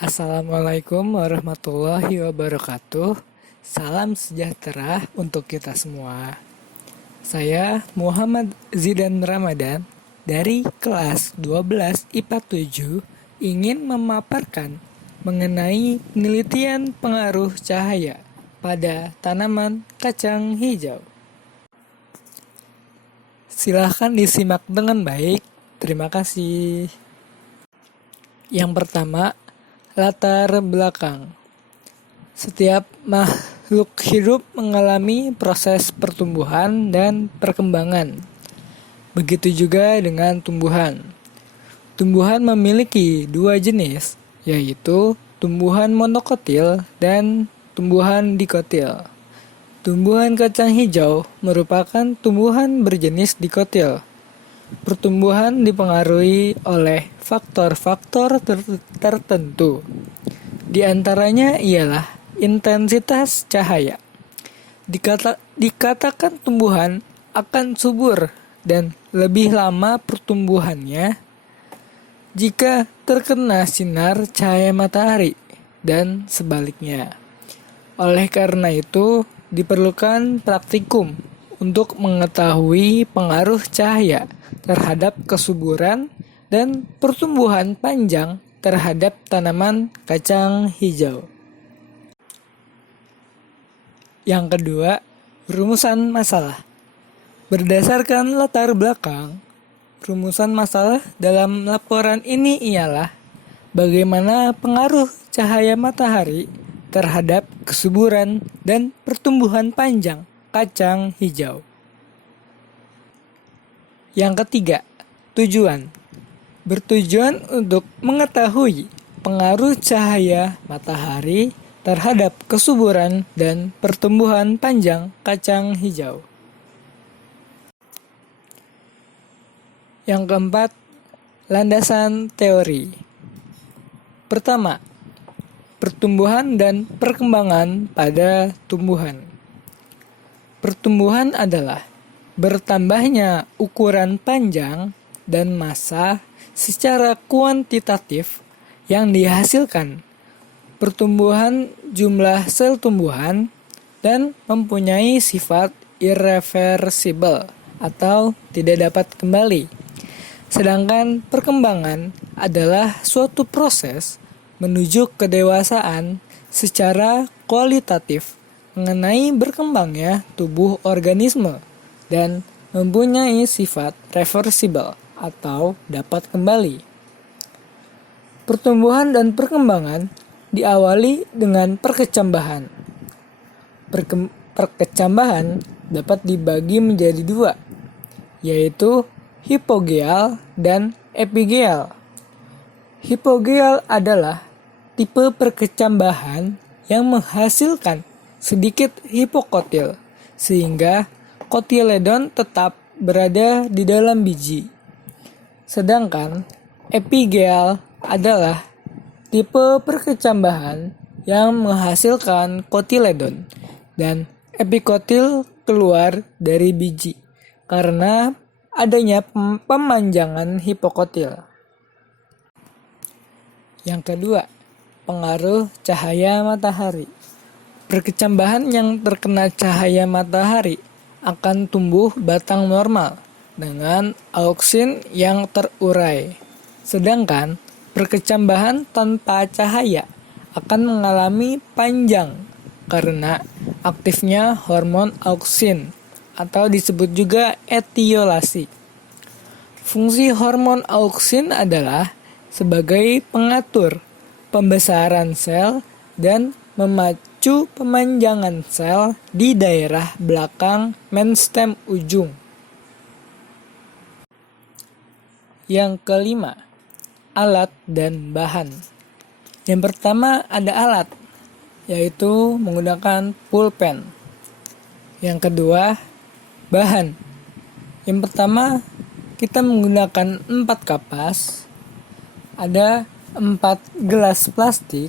Assalamualaikum warahmatullahi wabarakatuh. Salam sejahtera untuk kita semua. Saya Muhammad Zidan Ramadan dari kelas 12 IPA 7 ingin memaparkan mengenai penelitian pengaruh cahaya pada tanaman kacang hijau. Silahkan disimak dengan baik. Terima kasih. Yang pertama, latar belakang. Setiap makhluk hidup mengalami proses pertumbuhan dan perkembangan. Begitu juga dengan tumbuhan. Tumbuhan memiliki dua jenis, yaitu tumbuhan monokotil dan tumbuhan dikotil. Tumbuhan kacang hijau merupakan tumbuhan berjenis dikotil. Pertumbuhan dipengaruhi oleh faktor-faktor tertentu. Di antaranya ialah intensitas cahaya. Dikatakan tumbuhan akan subur dan lebih lama pertumbuhannya jika terkena sinar cahaya matahari dan sebaliknya. Oleh karena itu, diperlukan praktikum untuk mengetahui pengaruh cahaya terhadap kesuburan dan pertumbuhan panjang terhadap tanaman kacang hijau. Yang kedua, rumusan masalah. Berdasarkan latar belakang, rumusan masalah dalam laporan ini ialah bagaimana pengaruh cahaya matahari terhadap kesuburan dan pertumbuhan panjang kacang hijau. Yang ketiga, tujuan. Bertujuan untuk mengetahui pengaruh cahaya matahari terhadap kesuburan dan pertumbuhan panjang kacang hijau. Yang keempat, landasan teori. Pertama, pertumbuhan dan perkembangan pada tumbuhan. Pertumbuhan adalah bertambahnya ukuran panjang dan massa secara kuantitatif yang dihasilkan pertumbuhan jumlah sel tumbuhan dan mempunyai sifat irreversibel atau tidak dapat kembali. Sedangkan perkembangan adalah suatu proses menuju kedewasaan secara kualitatif mengenai berkembangnya tubuh organisme dan mempunyai sifat reversibel atau dapat kembali. Pertumbuhan dan perkembangan diawali dengan perkecambahan. Perkecambahan dapat dibagi menjadi dua, yaitu hipogeal dan epigeal. Hipogeal adalah tipe perkecambahan yang menghasilkan sedikit hipokotil, sehingga kotiledon tetap berada di dalam biji. Sedangkan epigeal adalah tipe perkecambahan yang menghasilkan kotiledon dan epikotil keluar dari biji karena adanya pemanjangan hipokotil. Yang kedua, pengaruh cahaya matahari. Perkecambahan yang terkena cahaya matahari akan tumbuh batang normal dengan auksin yang terurai. Sedangkan perkecambahan tanpa cahaya akan mengalami panjang karena aktifnya hormon auksin atau disebut juga etiolasi. Fungsi hormon auksin adalah sebagai pengatur pembesaran sel dan memacu pemanjangan sel di daerah belakang menstem ujung. Yang kelima, alat dan bahan. Yang pertama ada alat, yaitu menggunakan pulpen. Yang kedua, bahan. Yang pertama, kita menggunakan 4 kapas, ada 4 gelas plastik,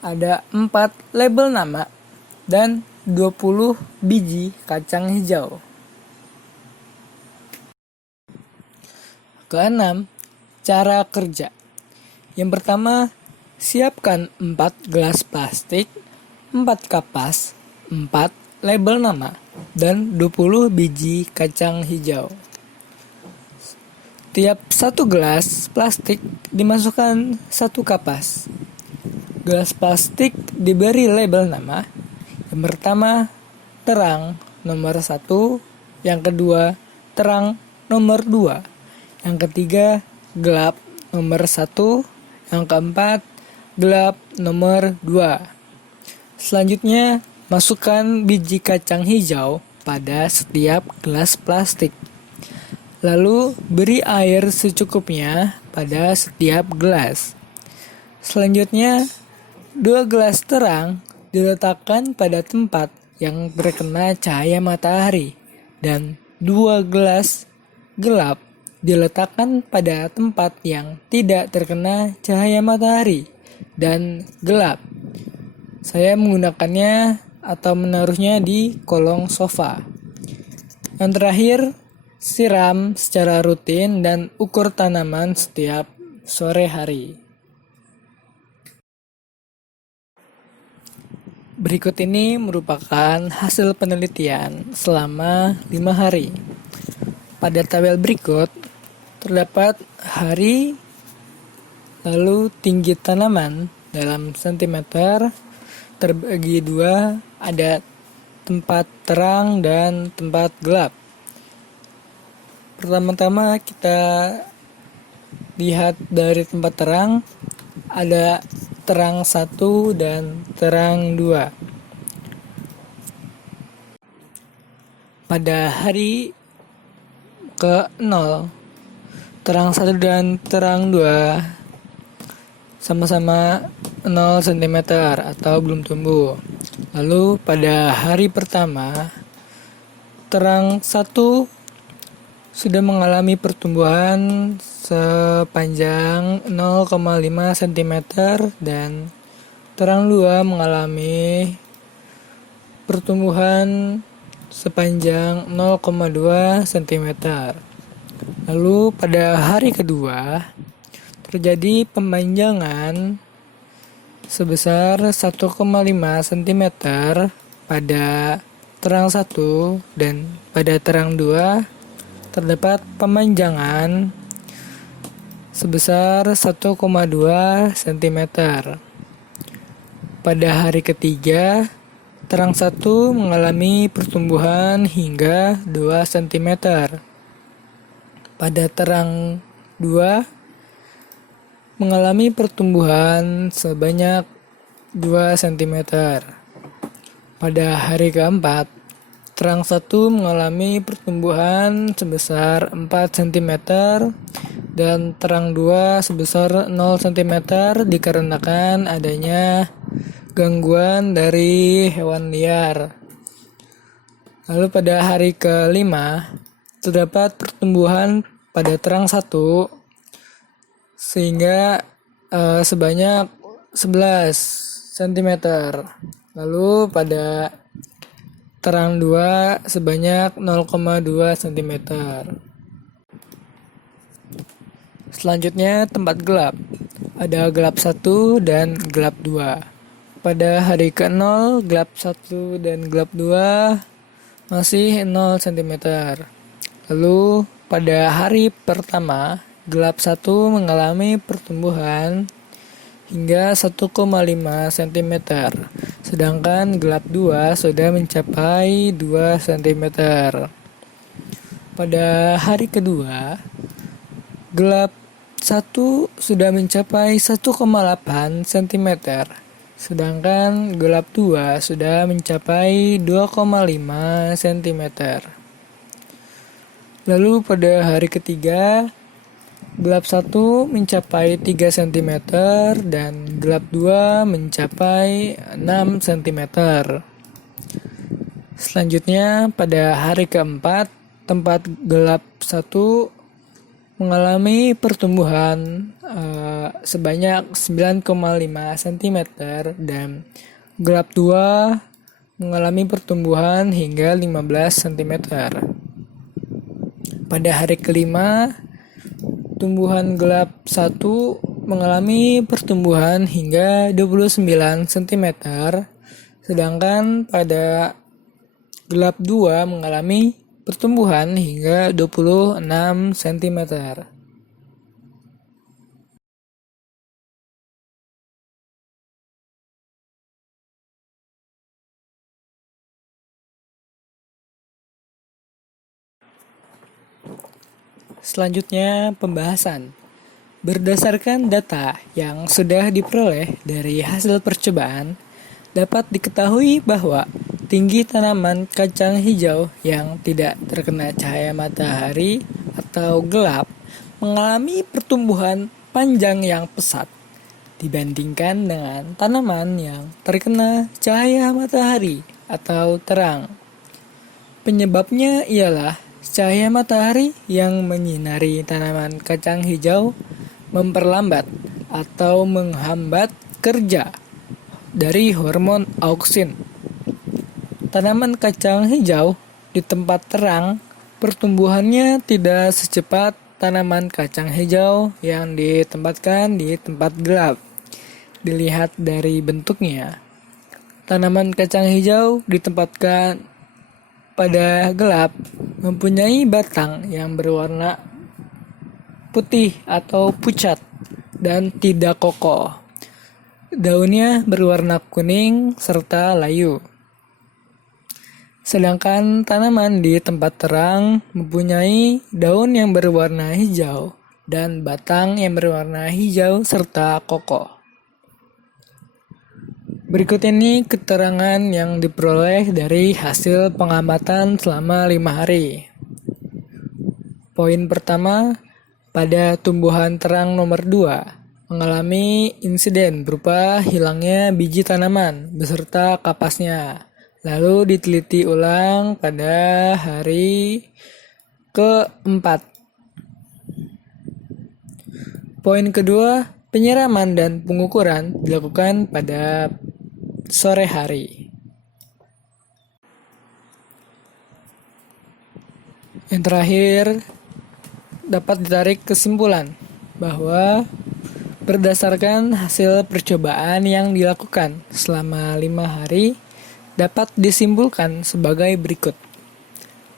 ada 4 label nama, dan 20 biji kacang hijau. Keenam, cara kerja. Yang pertama, Siapkan 4 gelas plastik, 4 kapas, 4 label nama, dan 20 biji kacang hijau. Tiap satu gelas plastik dimasukkan satu kapas. Gelas plastik diberi label nama. Yang pertama, terang nomor 1. Yang kedua, terang nomor 2. Yang ketiga, gelap nomor 1. Yang keempat, gelap nomor 2. Selanjutnya, masukkan biji kacang hijau pada setiap gelas plastik. Lalu, beri air secukupnya pada setiap gelas. Selanjutnya, 2 gelas terang diletakkan pada tempat yang terkena cahaya matahari dan 2 gelas gelap diletakkan pada tempat yang tidak terkena cahaya matahari dan gelap. Saya menggunakannya atau menaruhnya di kolong sofa. Yang terakhir, siram secara rutin dan ukur tanaman setiap sore hari. Berikut ini merupakan hasil penelitian selama 5 hari. Pada tabel berikut terdapat hari, lalu tinggi tanaman dalam sentimeter, terbagi 2, ada tempat terang dan tempat gelap. Pertama-tama kita lihat dari tempat terang, ada terang 1 dan terang 2. Pada hari ke-0, terang 1 dan terang 2 sama-sama 0 cm atau belum tumbuh. Lalu pada hari pertama, terang 1 sudah mengalami pertumbuhan sepanjang 0,5 cm dan terang 2 mengalami pertumbuhan sepanjang 0,2 cm. Lalu pada hari kedua terjadi pemanjangan sebesar 1,5 cm pada terang 1 dan pada terang 2 terdapat pemanjangan sebesar 1,2 cm. Pada hari ketiga, terang 1 mengalami pertumbuhan hingga 2 cm. Pada terang 2 mengalami pertumbuhan sebanyak 2 cm. Pada hari keempat, terang 1 mengalami pertumbuhan sebesar 4 cm dan terang 2 sebesar 0 cm dikarenakan adanya gangguan dari hewan liar. Lalu pada hari kelima terdapat pertumbuhan pada terang 1 sehingga sebanyak 11 cm. Lalu pada terang 2 sebanyak 0,2 cm. Selanjutnya tempat gelap. Ada gelap 1 dan gelap 2. Pada hari ke-0, gelap 1 dan gelap 2 masih 0 cm. Lalu pada hari pertama, gelap 1 mengalami pertumbuhan hingga 1,5 cm, sedangkan gelap 2 sudah mencapai 2 cm. Pada hari kedua, gelap 1 sudah mencapai 1,8 cm, sedangkan gelap 2 sudah mencapai 2,5 cm. Lalu pada hari ketiga, gelap 1 mencapai 3 cm dan gelap 2 mencapai 6 cm. Selanjutnya pada hari keempat, tempat gelap 1 mengalami pertumbuhan sebanyak 9,5 cm dan gelap 2 mengalami pertumbuhan hingga 15 cm. Pada hari kelima, tumbuhan gelap 1 mengalami pertumbuhan hingga 29 cm, sedangkan pada gelap 2 mengalami pertumbuhan hingga 26 cm. Selanjutnya, pembahasan. Berdasarkan data yang sudah diperoleh dari hasil percobaan, dapat diketahui bahwa tinggi tanaman kacang hijau yang tidak terkena cahaya matahari atau gelap mengalami pertumbuhan panjang yang pesat dibandingkan dengan tanaman yang terkena cahaya matahari atau terang. Penyebabnya ialah cahaya matahari yang menyinari tanaman kacang hijau memperlambat atau menghambat kerja dari hormon auksin. Tanaman kacang hijau di tempat terang pertumbuhannya tidak secepat tanaman kacang hijau yang ditempatkan di tempat gelap. Dilihat dari bentuknya, tanaman kacang hijau ditempatkan pada gelap mempunyai batang yang berwarna putih atau pucat dan tidak kokoh. Daunnya berwarna kuning serta layu. Sedangkan tanaman di tempat terang mempunyai daun yang berwarna hijau dan batang yang berwarna hijau serta kokoh. Berikut ini keterangan yang diperoleh dari hasil pengamatan selama 5 hari. Poin pertama, pada tumbuhan terang nomor 2, mengalami insiden berupa hilangnya biji tanaman beserta kapasnya. Lalu diteliti ulang pada hari keempat. Poin kedua, penyiraman dan pengukuran dilakukan pada sore hari. Yang terakhir, dapat ditarik kesimpulan bahwa berdasarkan hasil percobaan yang dilakukan selama 5 hari dapat disimpulkan sebagai berikut.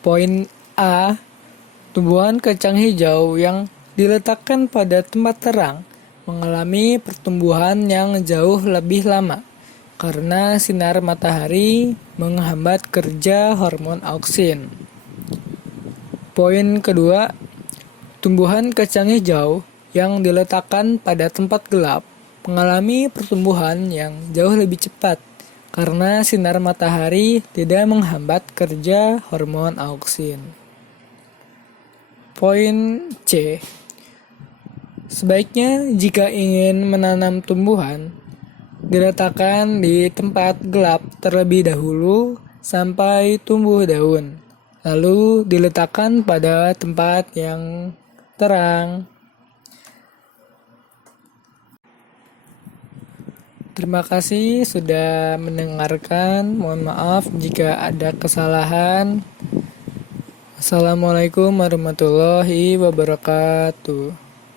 Poin A, tumbuhan kacang hijau yang diletakkan pada tempat terang mengalami pertumbuhan yang jauh lebih lama karena sinar matahari menghambat kerja hormon auksin. Poin kedua, tumbuhan kacang hijau yang diletakkan pada tempat gelap mengalami pertumbuhan yang jauh lebih cepat karena sinar matahari tidak menghambat kerja hormon auksin. Poin C, sebaiknya jika ingin menanam tumbuhan, diletakkan di tempat gelap terlebih dahulu sampai tumbuh daun, lalu diletakkan pada tempat yang terang. Terima kasih sudah mendengarkan. Mohon maaf jika ada kesalahan. Assalamualaikum warahmatullahi wabarakatuh.